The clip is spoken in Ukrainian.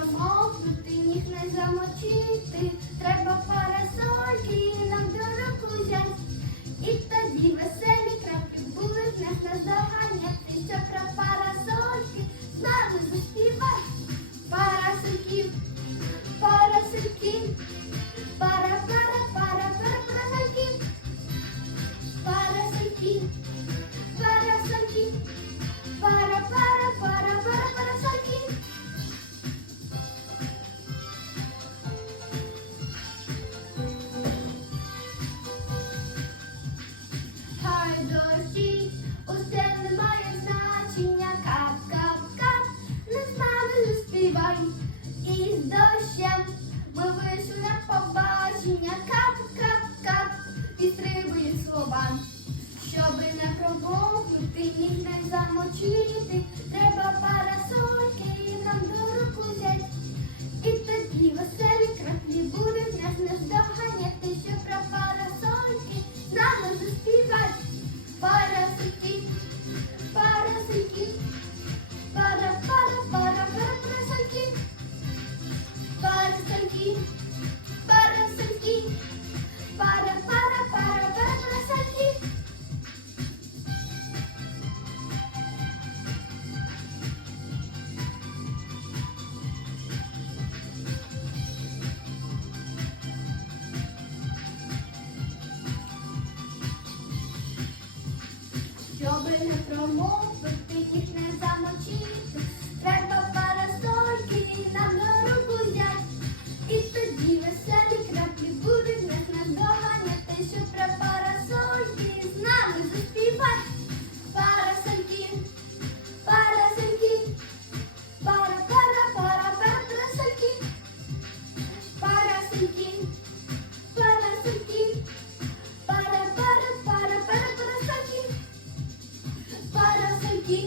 розмовити, ніг не замочити. дощі, усе не має значення, кап-кап-кап, нас мами заспівають із дощем. Ми вийшли на побачення, кап-кап-кап, відстрибують слова, щоби не промовити, ніг не замочити. промовити їх не замочити, треба парасольки нам на руку взять. І тоді веселі краплі будуть нас наздоганяти, що про з нами заспівати. Парасольки, парасольки, пара, пара, пара. 一